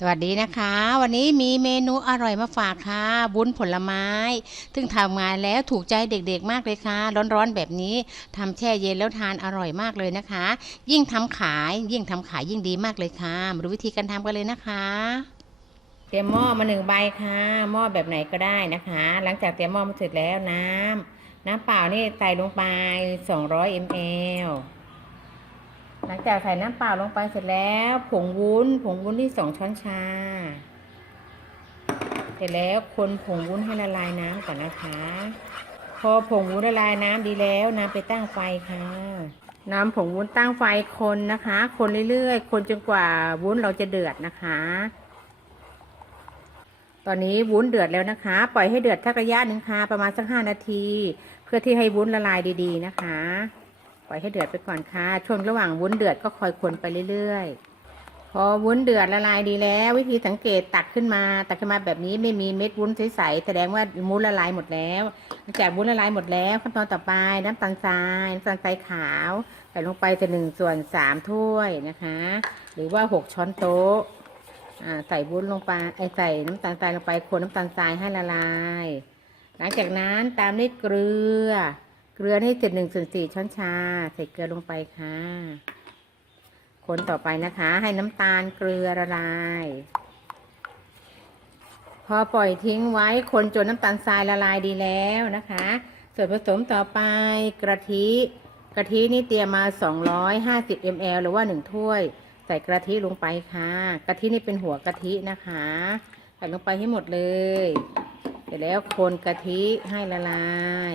สวัสดีนะคะ วันนี้มีเมนูอร่อยมาฝากค่ะ บุญผลไม้ ซึ่งทำงานแล้วถูกใจเด็กๆ มากเลยค่ะ ร้อนๆแบบนี้ทำแช่เย็นแล้วทานอร่อยมากเลยนะคะ ยิ่งทำขายยิ่งทำขายยิ่งดีมากเลยค่ะ มาดูวิธีการทำกันเลยนะคะ เตรียมหม้อมาหนึ่งใบค่ะ หม้อแบบไหนก็ได้นะคะ หลังจากเตรียมหม้อมาเสร็จแล้วน้ำน้ำเปล่านี่ใส่ลงไป 200 ml หลังจากใส่น้ำเปล่าลงไปเสร็จแล้ว ผงวุ้น ผงวุ้นที่สองช้อนชา เสร็จแล้วคนผงวุ้นให้ละลายน้ำก่อนนะคะ พอผงวุ้นละลายน้ำดีแล้วนำไปตั้งไฟค่ะน้ำผงวุ้นตั้งไฟคนนะคะ คนเรื่อยๆ คนจนกว่าวุ้นเราจะเดือดนะคะ ตอนนี้วุ้นเดือดแล้วนะคะ ปล่อยให้เดือดสักระยะหนึ่งค่ะ ประมาณสักห้านาที เพื่อที่ให้วุ้นละลายดี ๆ นะคะ ปล่อยให้เดือดไปก่อนค่ะ ช่วงระหว่างวุ้นเดือดก็คอยคนไปเรื่อยๆ พอวุ้นเดือดละลายดีแล้ว วิธีสังเกตตักขึ้นมา ตักขึ้นมาแบบนี้ไม่มีเม็ดวุ้นใสๆแสดงว่าวุ้นละลายหมดแล้วจากวุ้นละลายหมดแล้วขั้นตอนต่อไปน้ำตาลทรายน้ำตาลทรายขาวใส่ลงไปจะหนึ่งส่วนสามถ้วยนะคะ หรือว่าหกช้อนโต๊ะใส่วุ้นลงไปไอใส่น้ำตาลทรายลงไปคนน้ำตาลทรายให้ละลาย หลังจากนั้นตามด้วยเกลือ เกลือนี่เจ็ดหนึ่งส่วนสี่ช้อนชา ใส่เกลือลงไปค่ะ คนต่อไปนะคะ ให้น้ำตาลเกลือละลาย พอปล่อยทิ้งไว้คนจนน้ำตาลทรายละลายดีแล้วนะคะ ส่วนผสมต่อไปกะทิกะทินี่เตรียมมา 250 ml หรือว่า 1 ถ้วย ใส่กะทิลงไปค่ะกะทินี่เป็นหัวกะทินะคะ ใส่ลงไปให้หมดเลย เสร็จแล้วคนกะทิให้ละลาย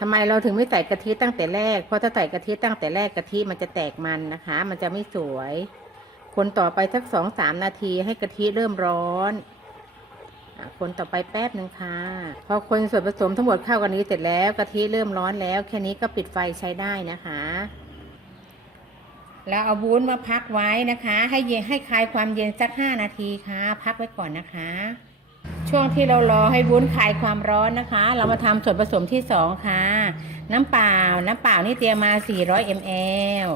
ทำไมเราถึงไม่ใส่กะทิตั้งแต่แรก เพราะถ้าใส่กะทิตั้งแต่แรกกะทิมันจะแตกมันนะคะ มันจะไม่สวย คนต่อไปสักสองสามนาทีให้กะทิเริ่มร้อนคนต่อไปแป๊บหนึ่งค่ะ พอคนส่วนผสมทั้งหมดเข้ากันนี้เสร็จแล้วกะทิเริ่มร้อนแล้ว แค่นี้ก็ปิดไฟใช้ได้นะคะ แล้วเอาวุ้นมาพักไว้นะคะ ให้เย็นให้คลายความเย็นสักห้านาทีค่ะ พักไว้ก่อนนะคะ ช่วงที่เรารอให้วุ้นคลายความร้อนนะคะ เรามาทำส่วนผสมที่สองค่ะ น้ำเปล่า น้ำเปล่านี่เตรียมมา 400 ml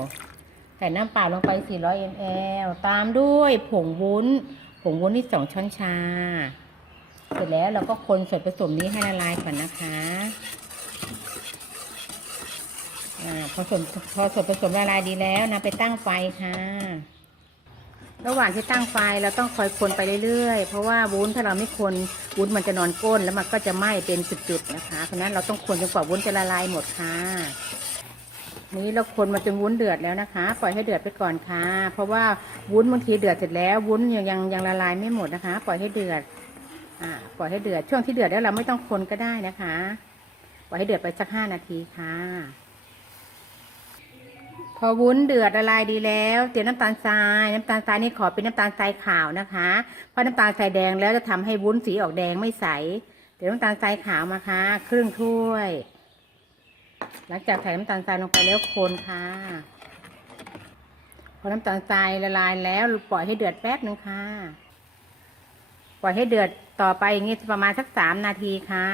ใส่น้ำเปล่าลงไป 400 ml ตามด้วยผงวุ้น ผงวุ้นนี่สองช้อนชา เสร็จแล้วเราก็คนส่วนผสมนี้ให้ละลายก่อนนะคะอาพอส่วนพอส่วนผสมละลายดีแล้วนะไปตั้งไฟค่ะ ระหว่างที่ตั้งไฟเราต้องคอยคนไปเรื่อยๆ เพราะว่าวุ้นถ้าเราไม่คนวุ้นมันจะนอนก้นแล้วมันก็จะไหม้เป็นจุดๆนะคะ เพราะนั้นเราต้องคนจนกว่าวุ้นจะละลายหมดค่ะ นี้เราคนมาจนวุ้นเดือดแล้วนะคะ ปล่อยให้เดือดไปก่อนค่ะ เพราะว่าวุ้นบางทีเดือดเสร็จแล้ววุ้นยังยังยังละลายไม่หมดนะคะ ปล่อยให้เดือด อ่า ปล่อยให้เดือดช่วงที่เดือดแล้วเราไม่ต้องคนก็ได้นะคะ ปล่อยให้เดือดไปสักห้านาทีค่ะ พอวุ้นเดือดละลายดีแล้ว เตรียมน้ำตาลทราย น้ำตาลทรายนี่ขอเป็นน้ำตาลทรายขาวนะคะ เพราะน้ำตาลทรายแดงแล้วจะทำให้วุ้นสีออกแดงไม่ใสเตรียมน้ำตาลทรายขาวมาค่ะ ครึ่งถ้วย หลังจากใส่น้ำตาลทรายลงไปแล้วคนค่ะ พอน้ำตาลทรายละลายแล้วปล่อยให้เดือดแป๊บหนึ่งค่ะ ปล่อยให้เดือดต่อไปอย่างนี้ประมาณสักสามนาทีค่ะ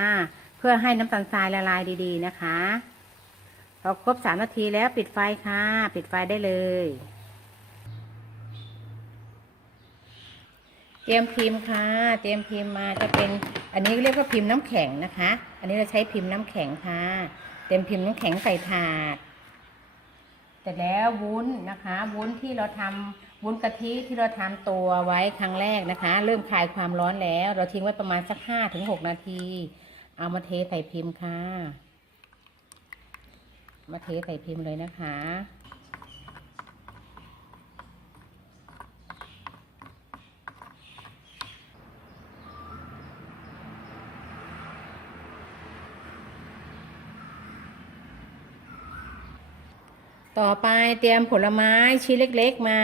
เพื่อให้น้ำตาลทรายละลายดี ๆ นะคะ พอครบสามนาทีแล้วปิดไฟค่ะ ปิดไฟได้เลย เตรียมพิมพ์ค่ะ เตรียมพิมพ์มาจะเป็นอันนี้เรียกว่าพิมพ์น้ำแข็งนะคะ อันนี้เราใช้พิมพ์น้ำแข็งค่ะ เตรียมพิมพ์น้ำแข็งใส่ถาดเสร็จแล้ววุ้นนะคะ วุ้นที่เราทำวุ้นกะทิที่เราทำตัวไว้ครั้งแรกนะคะ เริ่มคลายความร้อนแล้ว เราทิ้งไว้ประมาณสักห้าถึงหกนาที เอามาเทใส่พิมพ์ค่ะ มาเทใส่พิมพ์เลยนะคะ ต่อไปเตรียมผลไม้ชิ้นเล็ก ๆ มา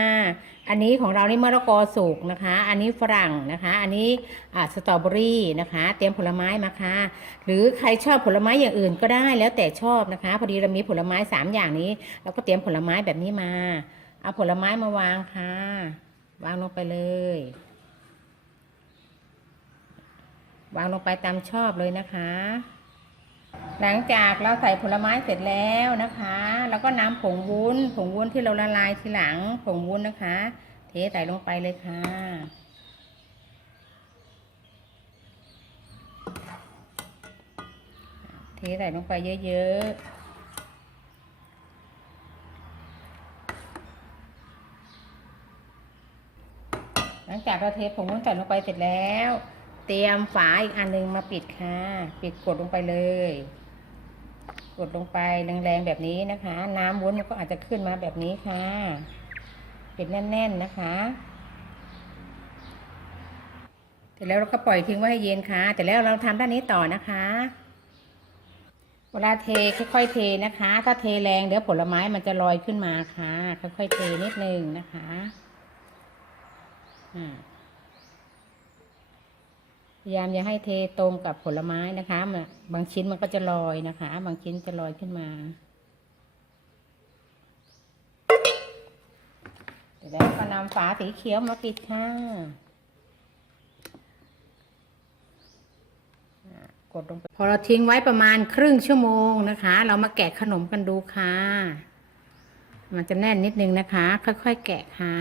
อันนี้ของเรานี่มะละกอสุกนะคะ อันนี้ฝรั่งนะคะ อันนี้สตรอเบอรี่นะคะ เตรียมผลไม้มาค่ะ หรือใครชอบผลไม้อย่างอื่นก็ได้แล้วแต่ชอบนะคะ พอดีเรามีผลไม้สามอย่างนี้เราก็เตรียมผลไม้แบบนี้มา เอาผลไม้มาวางค่ะ วางลงไปเลย วางลงไปตามชอบเลยนะคะ หลังจากเราใส่ผลไม้เสร็จแล้วนะคะ แล้วก็น้ำผงวุ้น ผงวุ้นที่เราละลายทีหลัง ผงวุ้นนะคะ เทเทใส่ลงไปเลยค่ะ เทใส่ลงไปเยอะๆหลังจากเราเทผงวุ้นใส่ลงไปเสร็จแล้ว เตรียมฝาอีกอันหนึงมาปิดค่ะ ปิดกดลงไปเลย กดลงไปแรงๆแบบนี้นะคะ น้ำวุ้นมันก็อาจจะขึ้นมาแบบนี้ค่ะ ปิดแน่น ๆนะคะเสร็จแล้วเราก็ปล่อยทิ้งไว้ให้เย็นค่ะแต่แล้วเราทำด้านนี้ต่อนะคะ เวลาเทค่อยๆเทนะคะ ถ้าเทแรงเดี๋ยวผลไม้มันจะลอยขึ้นมาค่ะ ค่อยๆเทนิดนึงนะคะ อ่า พยายามอย่าให้เทตรงกับผลไม้นะคะมันบางชิ้นมันก็จะลอยนะคะ บางชิ้นจะลอยขึ้นมาแล้วก็นำฝาสีเขียวมาปิดค่ะกดลงไปพอเราทิ้งไว้ประมาณครึ่งชั่วโมงนะคะ เรามาแกะขนมกันดูค่ะ มันจะแน่นนิดนึงนะคะ ค่อยๆแกะค่ะ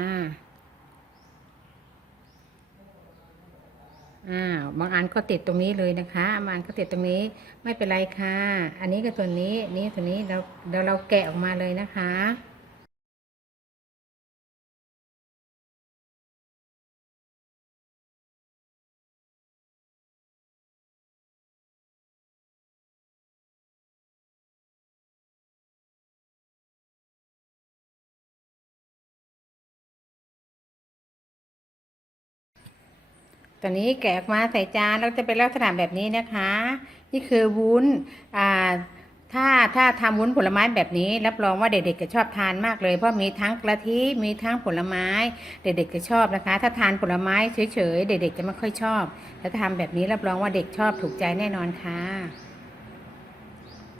อ้าบางอันก็ติดตรงนี้เลยนะคะบางอันก็ติดตรงนี้ไม่เป็นไรค่ะ อันนี้ก็ตัวนี้นี่ตัวนี้เราเดี๋ยวเราแกะออกมาเลยนะคะ ตอนนี้แกะออกมาใส่จานแล้วจะเป็นลักษณะแบบนี้นะคะ นี่คือวุ้นอ่าถ้าถ้าทำวุ้นผลไม้แบบนี้ รับรองว่าเด็กๆจะชอบทานมากเลย เพราะมีทั้งกะทิมีทั้งผลไม้ เด็กๆจะชอบนะคะ ถ้าทานผลไม้เฉยๆเด็กๆจะไม่ค่อยชอบแต่ถ้วทำแบบนี้รับรองว่าเด็กชอบถูกใจแน่นอนค่ะ